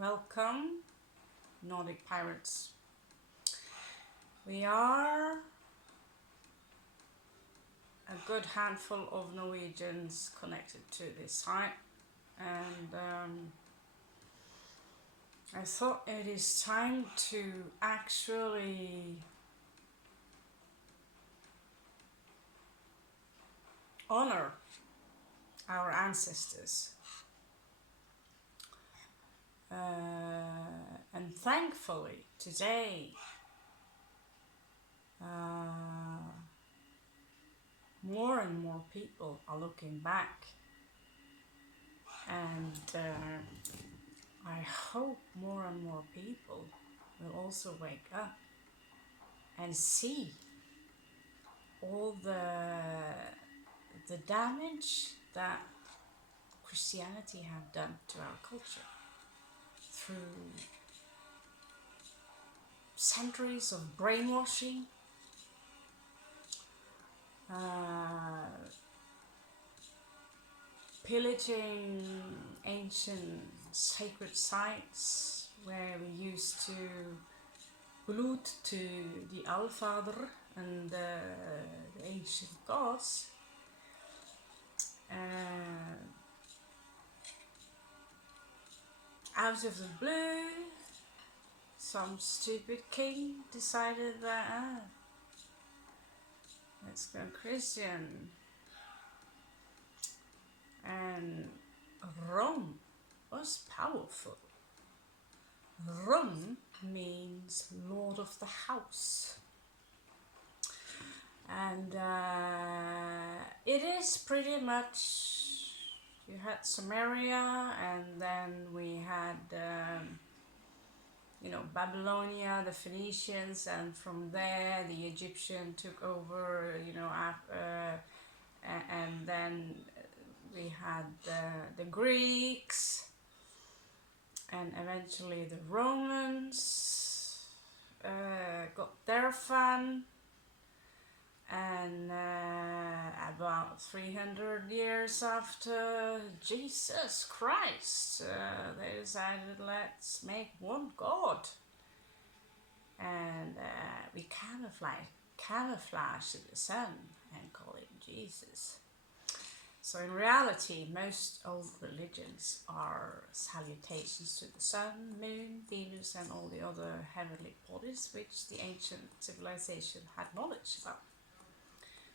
Welcome, Nordic pirates. We are a good handful of Norwegians connected to this site, and I thought it is time to actually honor our ancestors. And thankfully today more and more people are looking back, and I hope more and more people will also wake up and see all the damage that Christianity have done to our culture through centuries of brainwashing, pillaging ancient sacred sites where we used to salute to the Allfather and the ancient gods. Out of the blue, some stupid king decided that let's go Christian, and Rome was powerful. Rome means Lord of the House, and it is pretty much, you had Samaria, and then we had Babylonia, the Phoenicians, and from there the Egyptian took over, and then we had the Greeks, and eventually the Romans got their fun, and about 300 years after Jesus Christ, they decided, let's make one God, and we camouflage the sun and call it Jesus. So in reality, most old religions are salutations to the sun, moon, Venus, and all the other heavenly bodies which the ancient civilization had knowledge about.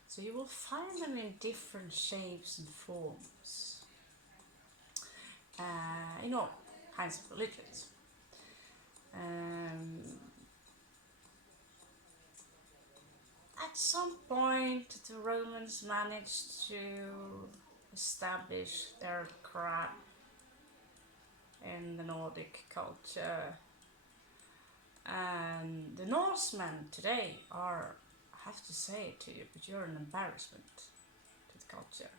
So you will find them in different shapes and forms in all kinds of religions. At some point the Romans managed to establish their crap in the Nordic culture, and the Norsemen today are, I have to say it to you, but you're an embarrassment to the culture,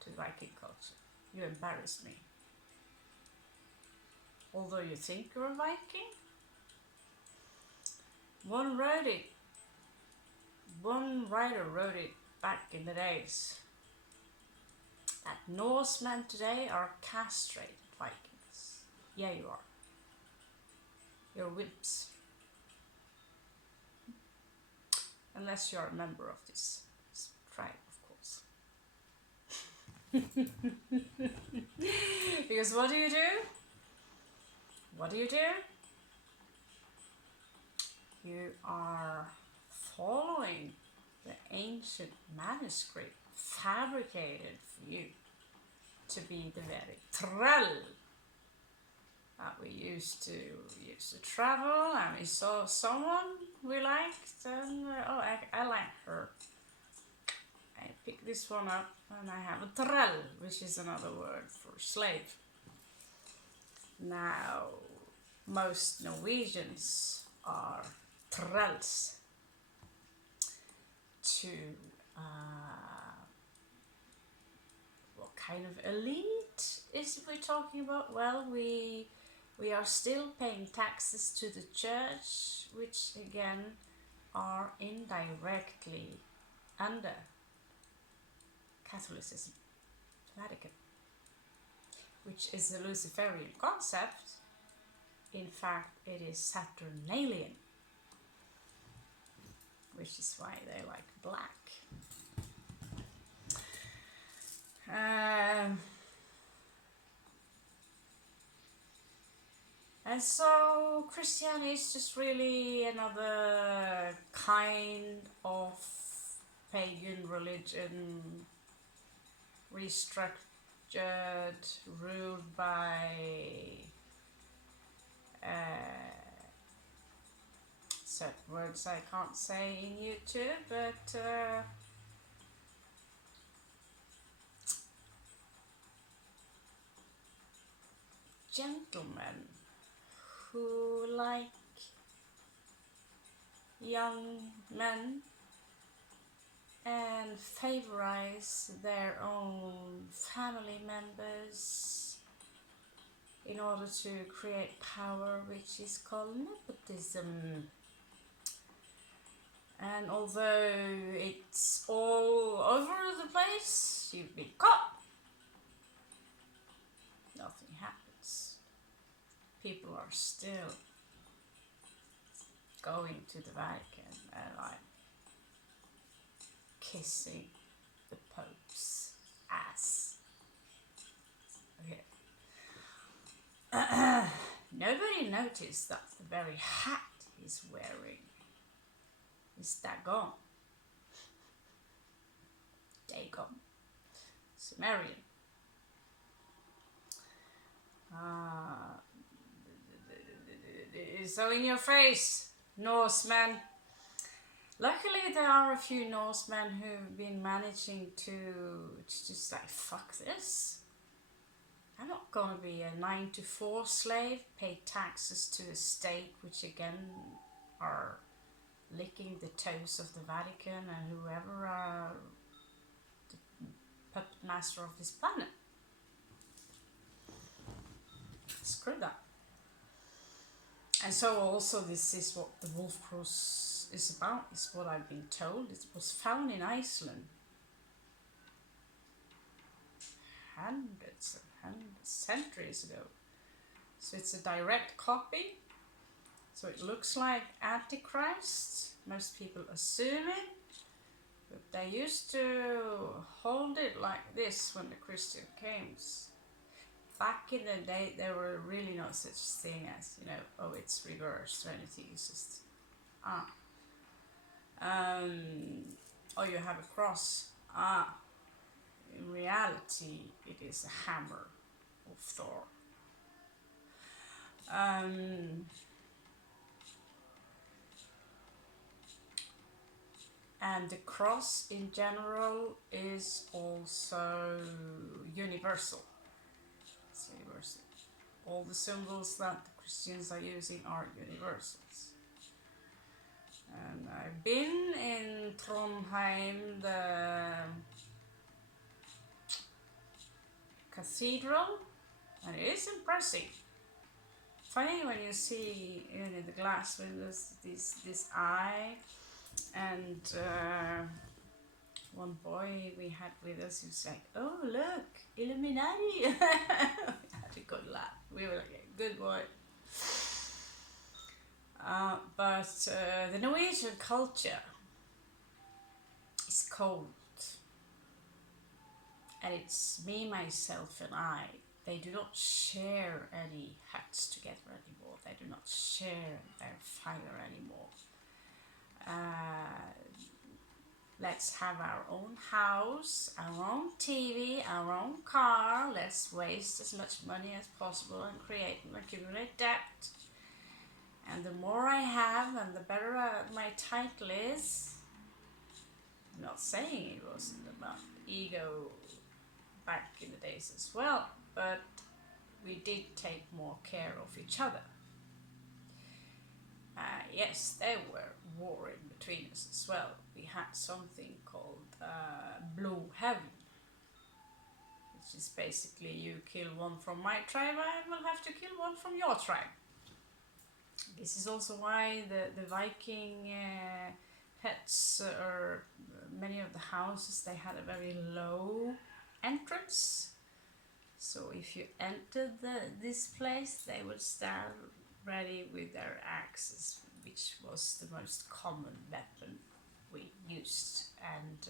to the Viking culture. You embarrass me. Although you think you're a Viking, one writer wrote it back in the days that Norsemen today are castrated Vikings. Yeah, you are. You're wimps. Unless you're a member of this tribe, of course. Because what do you do? What do? You are following the ancient manuscript fabricated for you to be the very trell that we used to travel, and we saw someone we liked, and I like her. I pick this one up, and I have a trell, which is another word for slave. Now, most Norwegians are trells to what kind of elite is we talking about? Well, we are still paying taxes to the church, which again are indirectly under Catholicism, Vatican, which is a Luciferian concept, in fact it is Saturnalian, which is why they like black. And so Christianity is just really another kind of pagan religion, restructured, ruled by certain words I can't say in YouTube, but gentlemen who like young men and favorize their own family members in order to create power, which is called nepotism. And although it's all over the place, you've been caught, nothing happens. People are still going to the Vatican and like kissing the Pope's ass. Okay. Nobody noticed that the very hat he's wearing is Dagon. Dagon. Sumerian. So in your face, Norsemen. Luckily there are a few Norsemen who've been managing to just like, fuck this. I'm not gonna be a 9-to-4 slave, pay taxes to the state, which again are licking the toes of the Vatican and whoever the puppet master of this planet. Screw that. And so also this is what the Wolf Cross is about, is what I've been told. It was found in Iceland hundreds and centuries ago. So it's a direct copy. So it looks like Antichrist. Most people assume it. But they used to hold it like this when the Christian came. Back in the day, there were really no such thing as, you know, oh, it's reversed or anything. It's just, oh, you have a cross. In reality, it is a hammer of Thor. And the cross in general is also universal. It's universal. All the symbols that the Christians are using are universals. And I've been in Trondheim, the cathedral, and it is impressive. Funny when you see in the glass windows this eye, and one boy we had with us, he was like, oh look, Illuminati. We had a good laugh. We were like, good boy. But the Norwegian culture is cold. And it's me, myself and I. They do not share any huts together anymore. They do not share their fire anymore. Let's have our own house, our own TV, our own car. Let's waste as much money as possible and create and accumulate debt. And the more I have and the better my title is. I'm not saying it wasn't about ego back in the days as well, but we did take more care of each other. Yes, there were war in between us as well. We had something called Blue Heaven, which is basically you kill one from my tribe, I will have to kill one from your tribe. This is also why the Viking huts, or many of the houses, they had a very low entrance. So if you entered this place, they would start ready with their axes, which was the most common weapon we used, and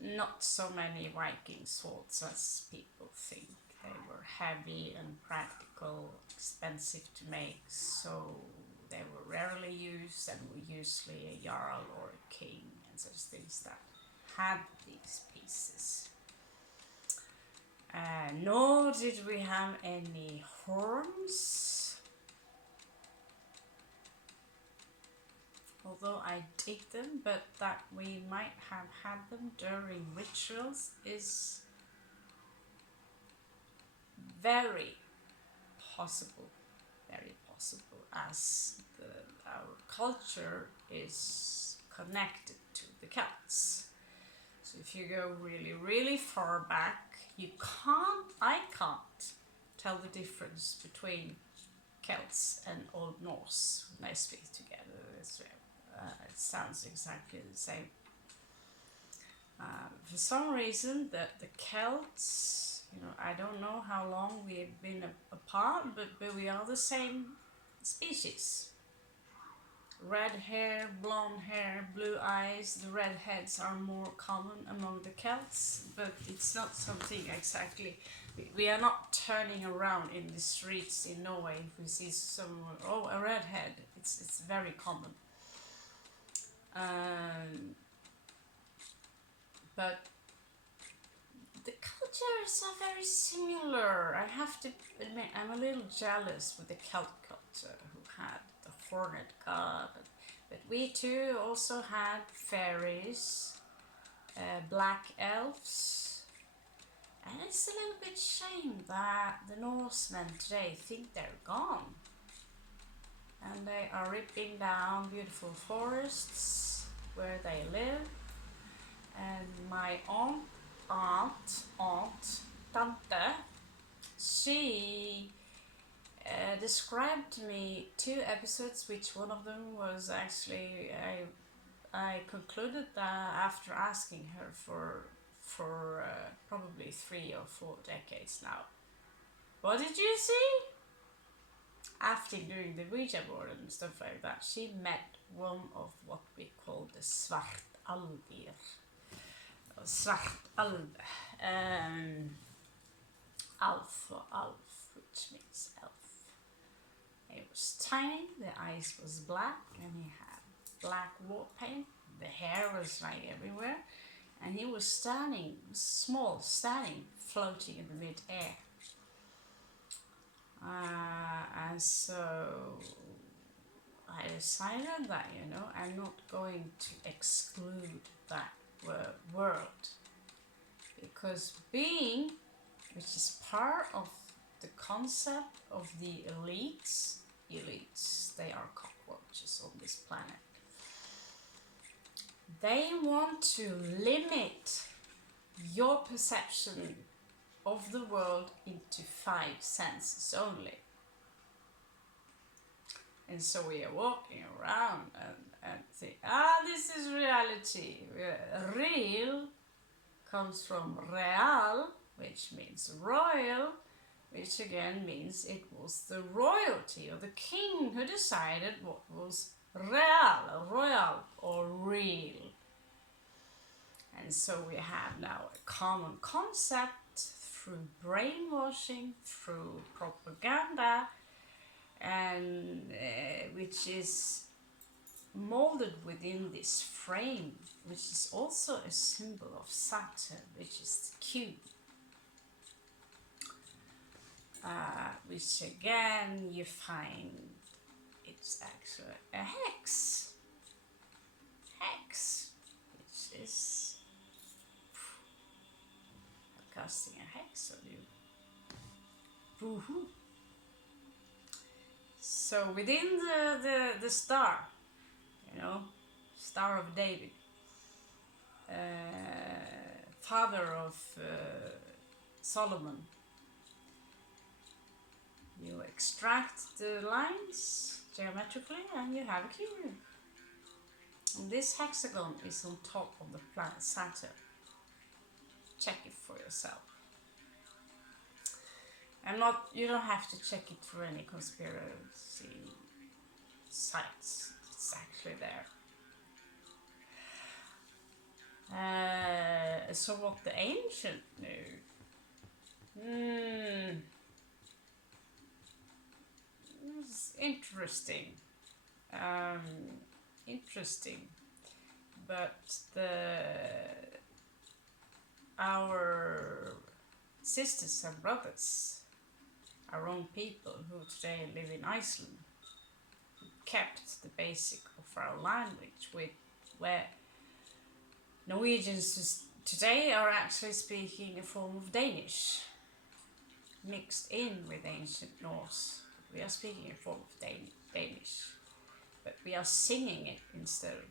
not so many Viking swords as people think. They were heavy and practical, expensive to make, so they were rarely used, and were usually a jarl or a king and such things that had these pieces. Nor did we have any horns, although I dig them, but that we might have had them during rituals is very possible, as our culture is connected to the Celts. So if you go really, really far back, I can't tell the difference between Celts and Old Norse when I speak together. It sounds exactly the same. For some reason, the Celts, I don't know how long we have been apart, but we are the same species. Red hair, blonde hair, blue eyes. The redheads are more common among the Celts, but it's not something exactly. We are not turning around in the streets in Norway if we see someone, oh, a redhead. It's very common. But the cultures are very similar. I have to admit, I'm a little jealous with the Celt culture, who had the horned god, but we too also had fairies, black elves, and it's a little bit shame that the Norsemen today think they're gone, and they are ripping down beautiful forests where they live. And my tante, she described to me 2 episodes, which one of them was actually, I concluded that after asking her for probably 3 or 4 decades now. What did you see? After doing the Ouija board and stuff like that, she met one of what we call the Svartaldir. Svartalv, Alf, which means elf. He was tiny, the eyes was black, and he had black war paint. The hair was like everywhere, and he was standing, floating in the mid-air. And so I decided that, I'm not going to exclude that world, because being, which is part of the concept of the elites, they are cockroaches on this planet. They want to limit your perception of the world into 5 senses only. And so we are walking around and think, this is reality. Real comes from real, which means royal, which again means it was the royalty or the king who decided what was royal or real. And so we have now a common concept through brainwashing, through propaganda, and which is molded within this frame, which is also a symbol of Saturn, which is the cube. Which again you find it's actually a hex, which is casting a hex on you. Woohoo! So within the star, Star of David, father of Solomon, you extract the lines geometrically and you have a cube. And this hexagon is on top of the planet Saturn. Check it for yourself. You don't have to check it through any conspiracy sites. It's actually there. So what the ancient knew. It's interesting. Interesting. But our sisters and brothers, our own people who today live in Iceland, kept the basic of our language, where Norwegians today are actually speaking a form of Danish, mixed in with ancient Norse. We are speaking a form of Danish, but we are singing it instead of,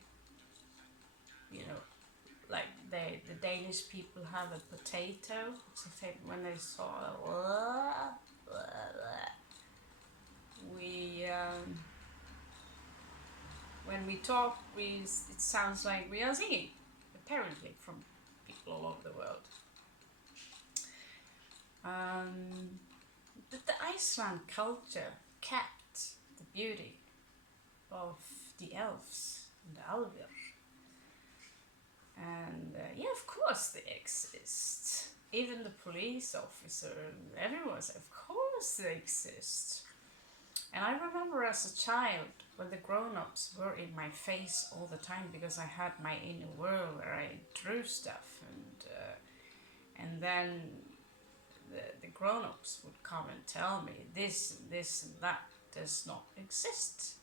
like the Danish people have a potato. It's a thing when they saw when we talk, it sounds like we are singing, apparently, from people all over the world. But the Iceland culture kept the beauty of the elves and the Alvir. And yeah, of course they exist. Even the police officer and everyone said, of course they exist. And I remember as a child when the grown-ups were in my face all the time because I had my inner world where I drew stuff, and then the grown-ups would come and tell me this and that does not exist.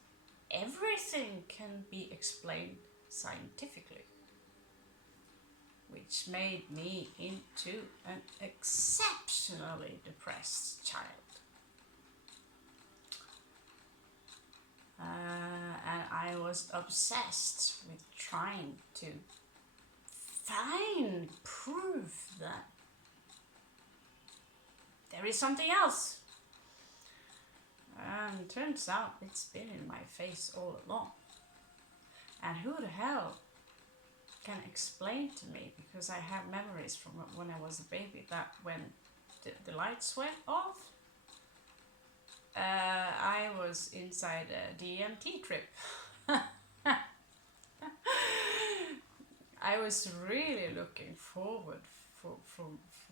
Everything can be explained scientifically, which made me into an exceptionally depressed child. And I was obsessed with trying to find proof that there is something else. And turns out it's been in my face all along. And who the hell can explain to me, because I have memories from when I was a baby, that when the lights went off, I was inside a DMT trip. I was really looking forward for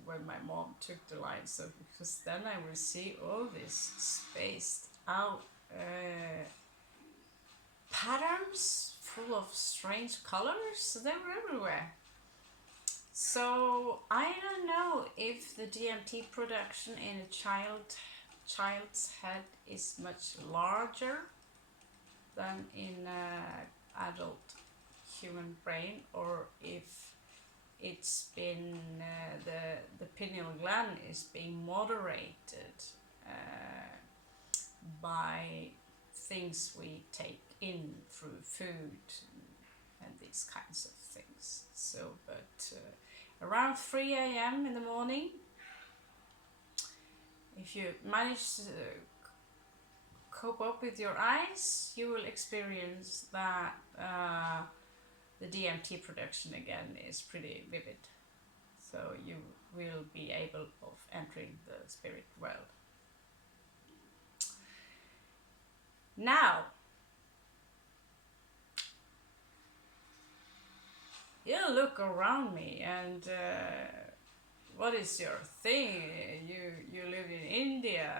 when my mom took the lights off, because then I would see all this spaced out patterns full of strange colors. They were everywhere. So I don't know if the DMT production in a child's head is much larger than in an adult human brain, or if it's been the pineal gland is being moderated by things we take in through food and these kinds of things. So, but around 3 a.m. in the morning, if you manage to cope up with your eyes, you will experience that the DMT production again is pretty vivid. So you will be able of entering the spirit world. Now, you look around me and what is your thing? You live in India.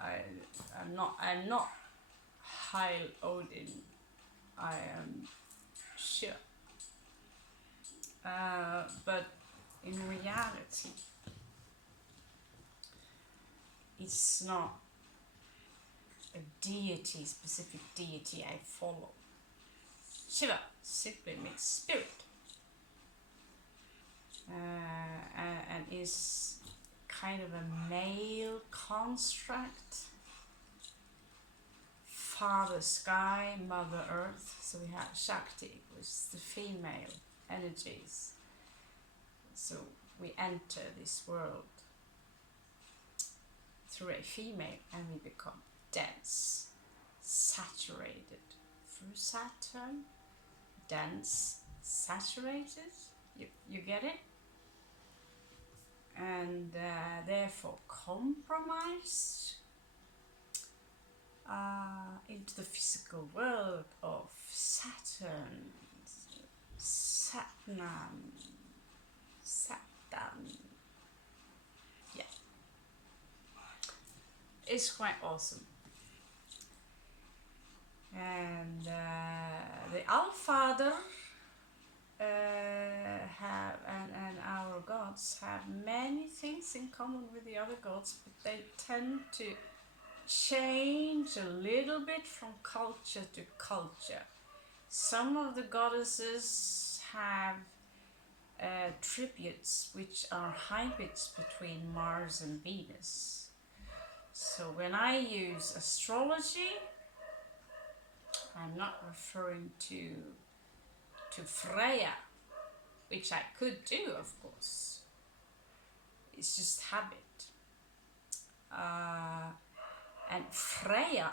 I'm not Heil Odin. I am sure. But in reality, it's not a deity, specific deity I follow. Shiva simply means spirit, and is kind of a male construct. Father Sky, Mother Earth. So we have Shakti, which is the female energies. So we enter this world through a female and we become dense, saturated through Saturn. Dense, saturated. You get it? and therefore compromised into the physical world of Saturn, Satnam, Satan. Yeah, it's quite awesome. And the Allfather have and our gods have many things in common with the other gods, but they tend to change a little bit from culture to culture. Some of the goddesses have tributes which are hybrids between Mars and Venus. So when I use astrology, I'm not referring to Freya, which I could do, of course. It's just habit. And Freya,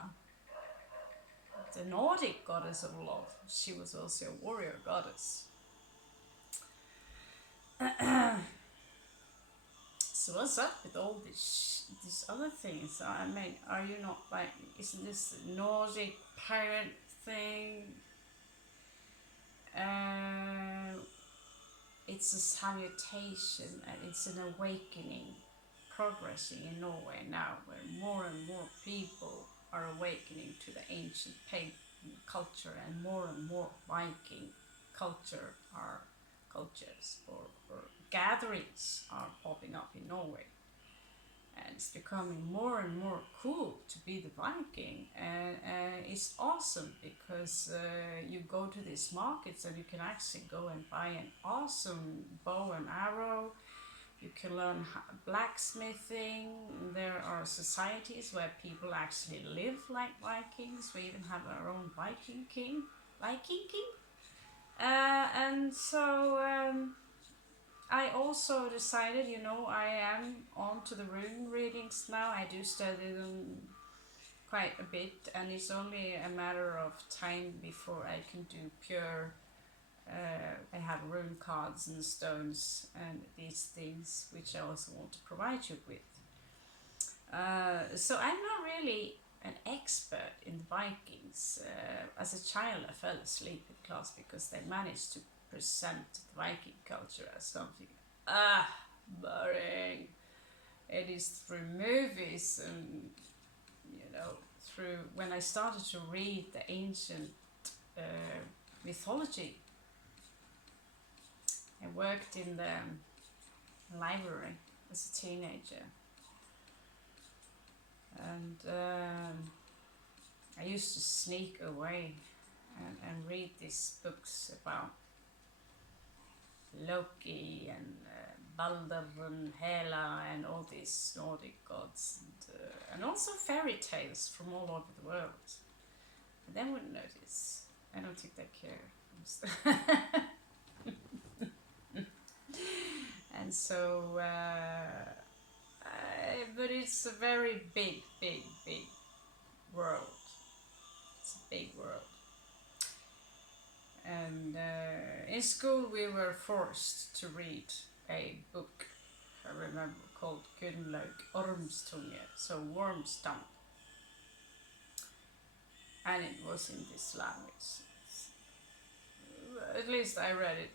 the Nordic goddess of love, she was also a warrior goddess. So what's up with all these other things? I mean, are you not like, isn't this the Nordic pirate thing? It's a salutation and it's an awakening progressing in Norway now, where more and more people are awakening to the ancient pagan culture, and more Viking cultures or gatherings are popping up in Norway. And it's becoming more and more cool to be the Viking, and it's awesome because you go to these markets and you can actually go and buy an awesome bow and arrow. You can learn blacksmithing. There are societies where people actually live like Vikings. We even have our own Viking king. And so I also decided, you know, I am on to the rune readings now. I do study them quite a bit, and it's only a matter of time before I can do pure. I have rune cards and stones and these things, which I also want to provide you with. So I'm not really an expert in the Vikings. As a child, I fell asleep in class because they managed to present the Viking culture as something boring. It is through movies and, you know, through when I started to read the ancient mythology. I worked in the library as a teenager, and I used to sneak away and read these books about Loki and Balder and Hela and all these Nordic gods, and also fairy tales from all over the world. And they wouldn't notice. I don't think they care. And so, but it's a very big world. It's a big world. And in school we were forced to read a book, I remember, called Gunnlaug Ormstunge, so worm's tongue. And it was in this language. At least I read it.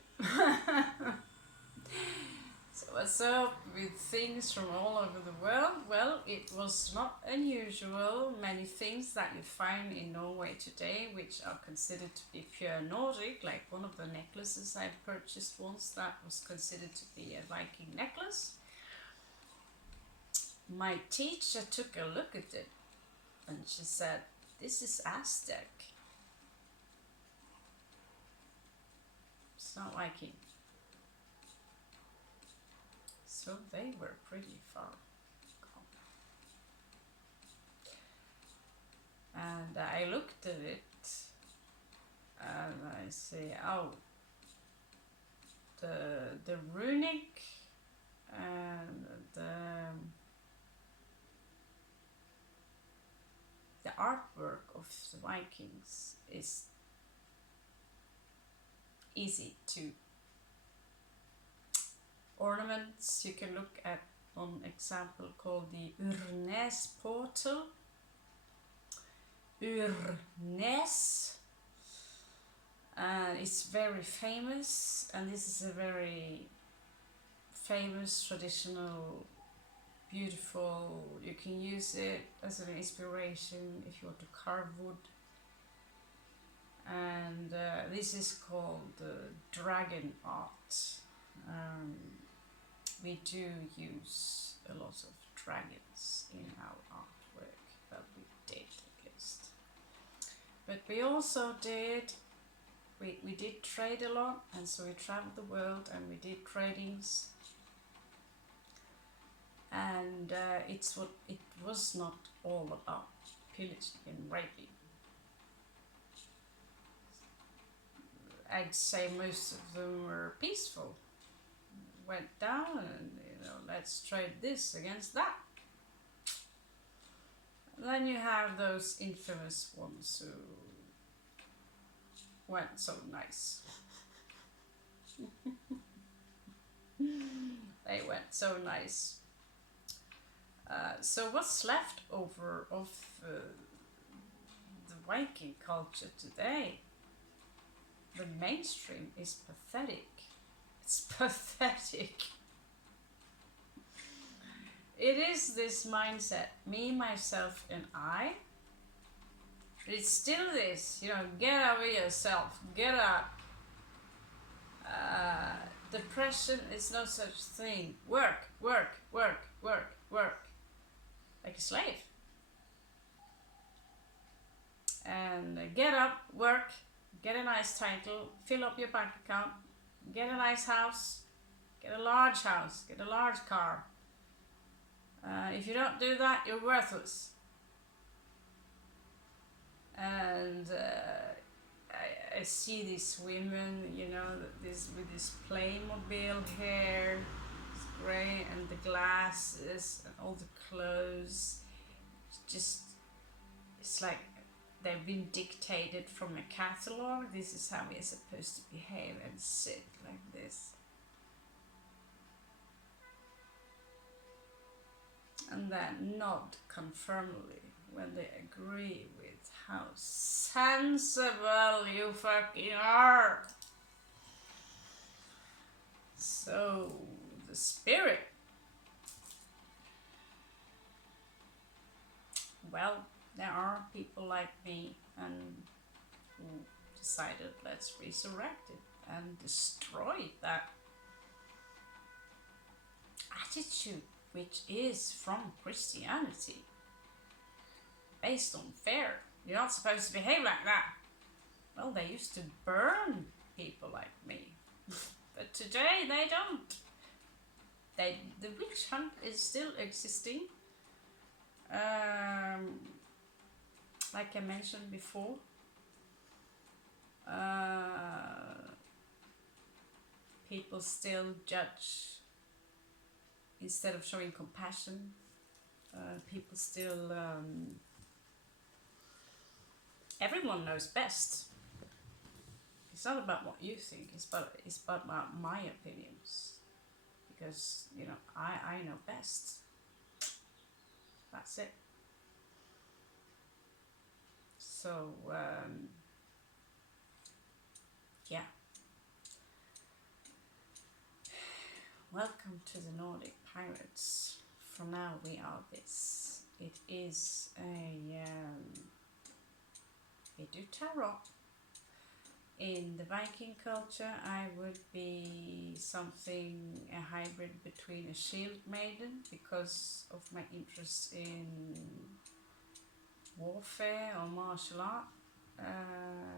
So what's up with things from all over the world? Well, it was not unusual. Many things that you find in Norway today, which are considered to be pure Nordic, like one of the necklaces I purchased once that was considered to be a Viking necklace. My teacher took a look at it and she said, "This is Aztec. It's not Viking." So they were pretty far gone. And I looked at it and I say, oh, the runic and the artwork of the Vikings is easy to ornaments. You can look at one example called the Urnes portal. Urnes. And it's very famous, and this is a very famous, traditional, beautiful. You can use it as an inspiration if you want to carve wood. And this is called dragon art. We do use a lot of dragons in our artwork, but we did at least. But we also did, we did trade a lot, and so we traveled the world and we did tradings. And it was not all about pillaging and raping. I'd say most of them were peaceful. Went down and, you know, let's trade this against that. And then you have those infamous ones who went so nice. They went so nice. So what's left over of the Viking culture today? The mainstream is pathetic. It's pathetic. It is this mindset, me, myself, and I. It's still this, you know, get over yourself, get up. Depression is no such thing. Work, work, work, work, work. Like a slave. And get up, work, get a nice title, fill up your bank account, get a nice house, get a large house, get a large car. If you don't do that, you're worthless. And I see these women, you know, with this Playmobil hair, it's grey, and the glasses and all the clothes. It's like they've been dictated from a catalog. This is how we're supposed to behave and sit like this. And then nod confirmingly when they agree with how sensible you fucking are. So, the spirit. Well, there are people like me and who decided let's resurrect it and destroy that attitude which is from Christianity, based on fear. You're not supposed to behave like that. Well, they used to burn people like me, but today they don't. The witch hunt is still existing. Like I mentioned before, people still judge instead of showing compassion. People still, everyone knows best. It's not about what you think, it's about my opinions. Because, you know, I know best. That's it. So, yeah. Welcome to the Nordic Pirates. For now we are this. It is we do tarot. In the Viking culture I would be something, a hybrid between a shield maiden because of my interest in warfare or martial art.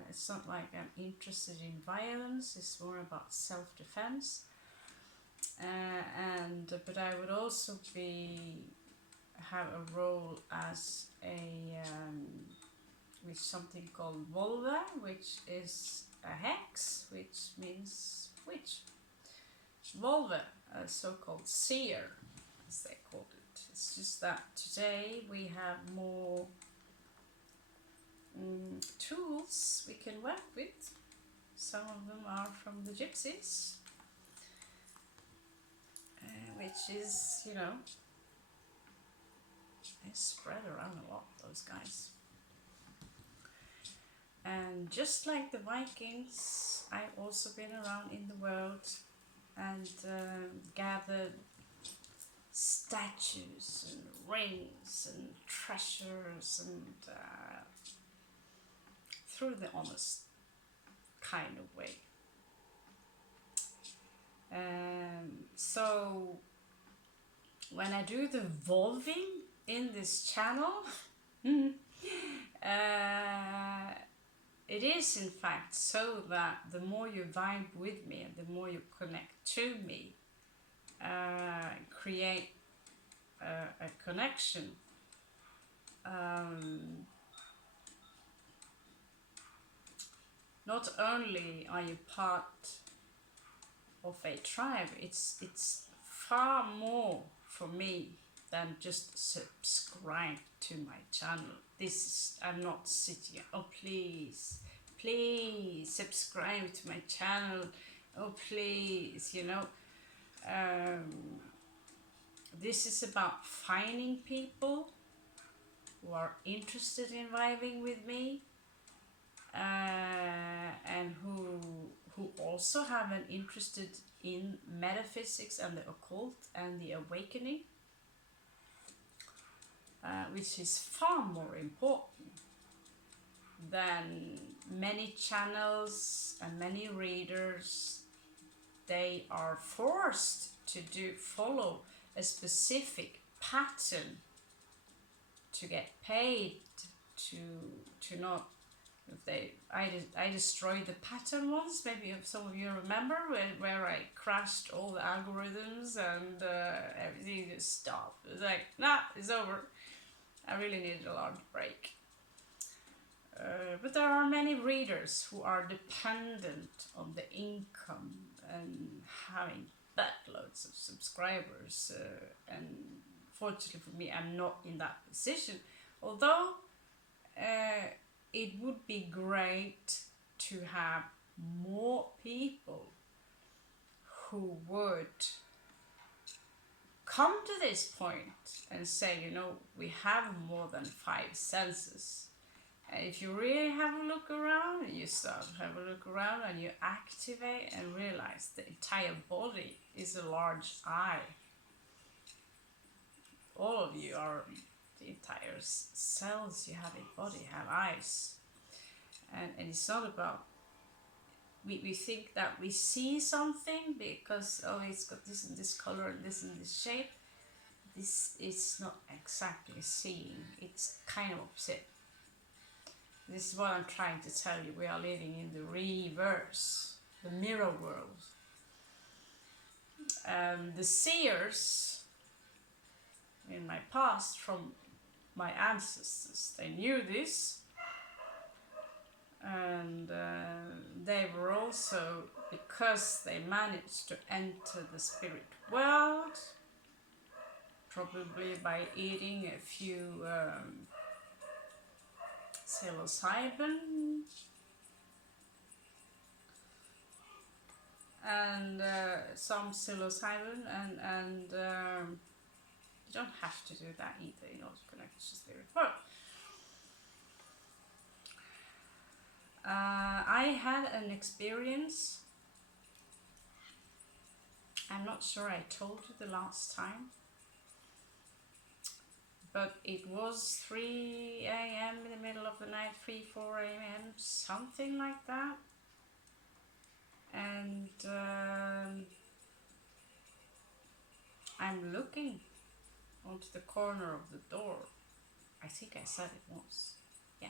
It's not like I'm interested in violence, it's more about self-defense. But I would also have a role as with something called Volve, which is a hex, which means witch. Volve, a so-called seer, as they called it. It's just that today we have more tools we can work with. Some of them are from the gypsies. which is, you know, they spread around a lot, those guys. And just like the Vikings, I've also been around in the world and gathered statues and rings and treasures and through the honest kind of way. So when I do the volving in this channel, it is in fact so that the more you vibe with me and the more you connect to me, create a connection, not only are you part of a tribe, it's far more for me than just subscribe to my channel. I'm not sitting, oh please subscribe to my channel, oh please, you know. This is about finding people who are interested in vibing with me, and who also have an interest in metaphysics and the occult and the awakening, which is far more important than many channels and many readers. They are forced to follow a specific pattern to get paid, to not. I destroyed the pattern once, maybe some of you remember, where I crashed all the algorithms and everything just stopped. It was like, nah, it's over. I really needed a large break. But there are many readers who are dependent on the income and having backloads of subscribers, and fortunately for me, I'm not in that position. Although it would be great to have more people who would come to this point and say, you know, we have more than 5 senses. And if you really have a look around, and you start to have a look around and you activate and realize the entire body is a large eye. All of you are the entire cells you have in body have eyes, and it's not about we think that we see something because, oh, it's got this and this color and this shape. This is not exactly seeing, it's kind of opposite. This is what I'm trying to tell you. We are living in the reverse, the mirror world. The seers in my past, from my ancestors, they knew this, and they were also, because they managed to enter the spirit world, probably by eating a few psilocybin and some psilocybin, and you don't have to do that either in order to connect to the spirit world. I had an experience, I'm not sure I told you the last time, but it was 3 AM in the middle of the night, 3-4 AM, something like that. And I'm looking onto the corner of the door. I think I said it once. Yeah.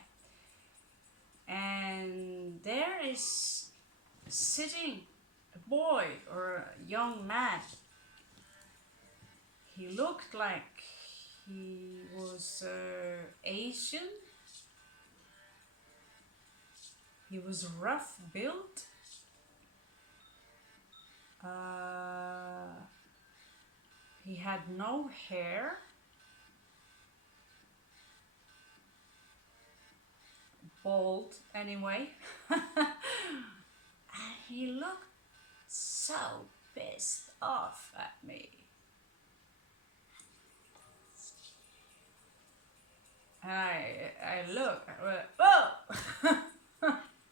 And there is sitting a boy or a young man. He looked like he was Asian. He was rough built. He had no hair. Bald anyway. And he looked so pissed off at me. And I look, I went, whoa!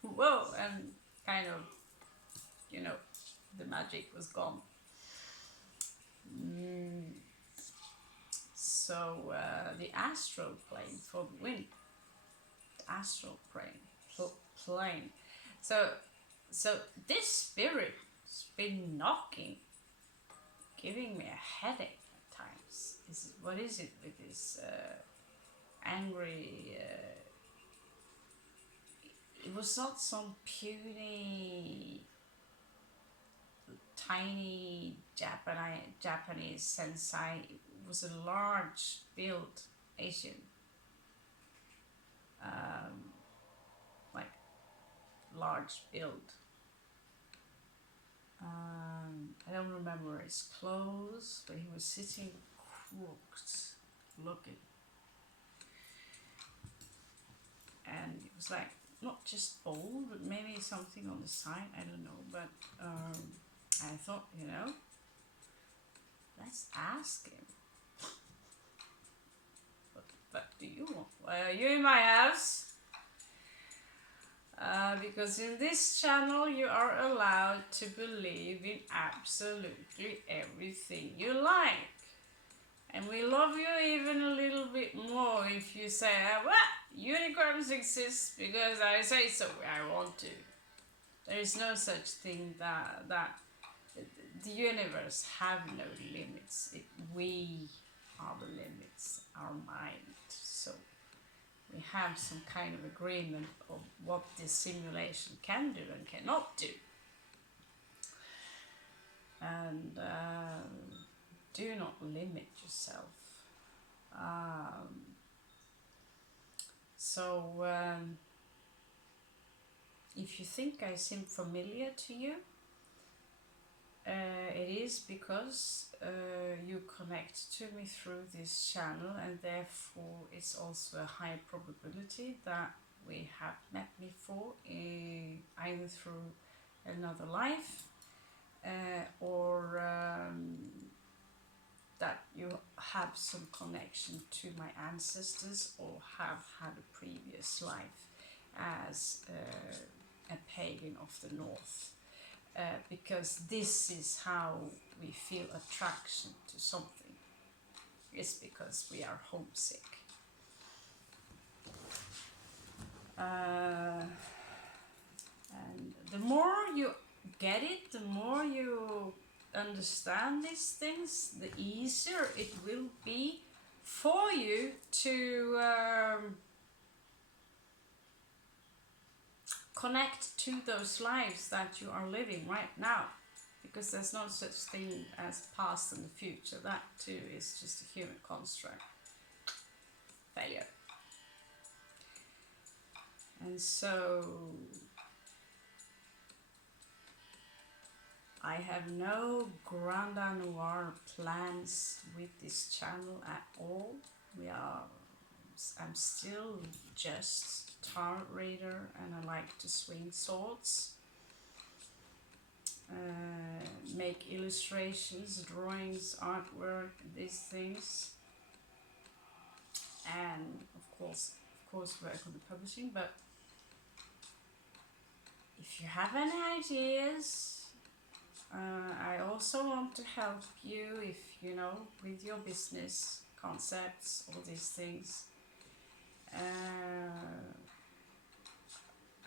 Whoa! And kind of, you know, the magic was gone. So the astral plane for the wind. The astral plane. So this spirit's been knocking, giving me a headache at times. What is it with this angry? It was not some puny, tiny Japanese sensei. It was a large build Asian, like large build. I don't remember his clothes, but he was sitting crooked, looking, and it was like not just old, but maybe something on the side. I don't know, but I thought, you know, let's ask him. What do you want? Why are you in my house? Because in this channel you are allowed to believe in absolutely everything you like. And we love you even a little bit more if you say, well, unicorns exist because I say so, I want to. There is no such thing that the universe have no limits. We are the limits, our mind. So we have some kind of agreement of what this simulation can do and cannot do. And do not limit yourself. If you think I seem familiar to you, it is because you connect to me through this channel, and therefore it's also a high probability that we have met before, either through another life or that you have some connection to my ancestors or have had a previous life as a pagan of the north. Because this is how we feel attraction to something. It's because we are homesick. And the more you get it, the more you understand these things, the easier it will be for you to connect to those lives that you are living right now, because there's no such thing as past and the future. That too is just a human construct. Failure. And so I have no grand noir plans with this channel at all. I'm still just tarot reader, and I like to swing swords, make illustrations, drawings, artwork, these things, and of course work on the publishing. But if you have any ideas, I also want to help you, if you know, with your business concepts, all these things.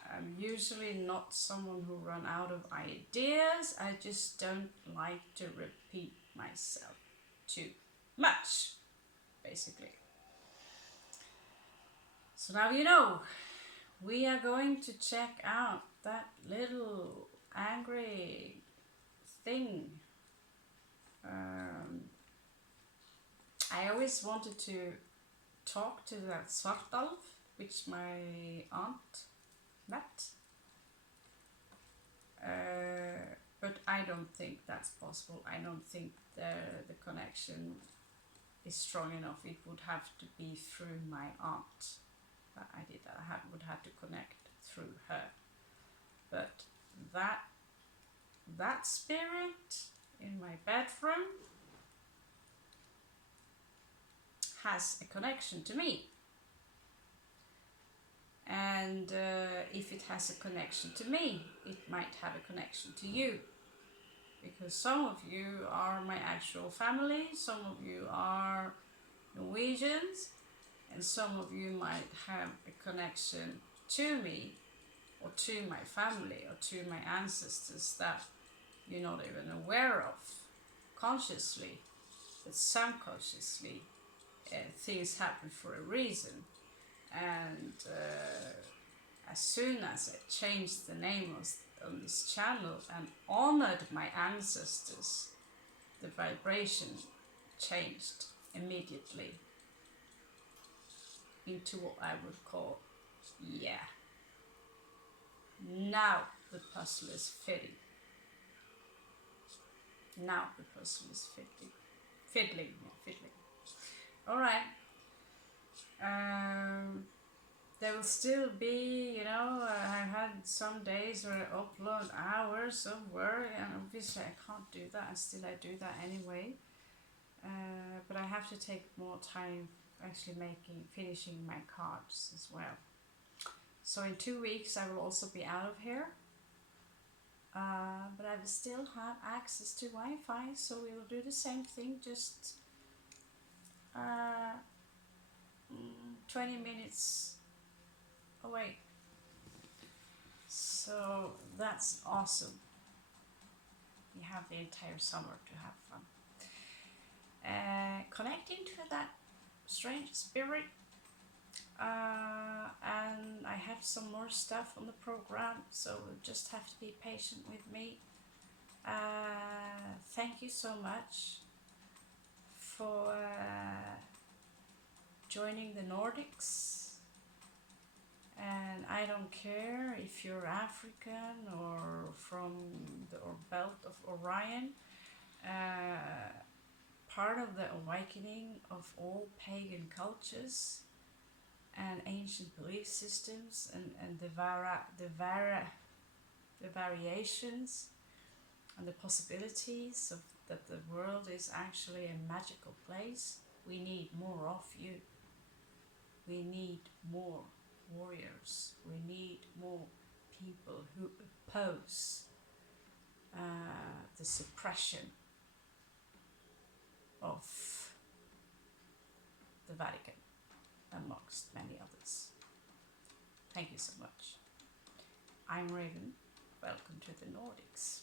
I'm usually not someone who run out of ideas. I just don't like to repeat myself too much, basically. So now you know, we are going to check out that little angry thing. I always wanted to talk to that Svartalv, which my aunt met. But I don't think that's possible. I don't think the connection is strong enough. It would have to be through my aunt. I would have to connect through her. But that spirit in my bedroom has a connection to me. And if it has a connection to me, it might have a connection to you. Because some of you are my actual family, some of you are Norwegians, and some of you might have a connection to me, or to my family, or to my ancestors that you're not even aware of consciously, but subconsciously. Things happen for a reason. And as soon as I changed the name on this channel and honored my ancestors, the vibration changed immediately into what I would call, yeah, now the puzzle is fitting. Now the puzzle is fiddling. All right. There will still be, you know, I had some days where I upload hours of work, and obviously I can't do that, and still I do that anyway. But I have to take more time actually finishing my cards as well. So in 2 weeks I will also be out of here. But I will still have access to Wi-Fi, so we will do the same thing, just 20 minutes away. So that's awesome. You have the entire summer to have fun. Connecting to that strange spirit. And I have some more stuff on the program, so you'll just have to be patient with me. Thank you so much for joining the Nordics. And I don't care if you're African or from the belt of Orion. Part of the awakening of all pagan cultures and ancient belief systems, and the variations and the possibilities of that the world is actually a magical place. We need more of you. We need more warriors. We need more people who oppose the suppression of the Vatican, amongst many others. Thank you so much. I'm Raven. Welcome to the Nordics.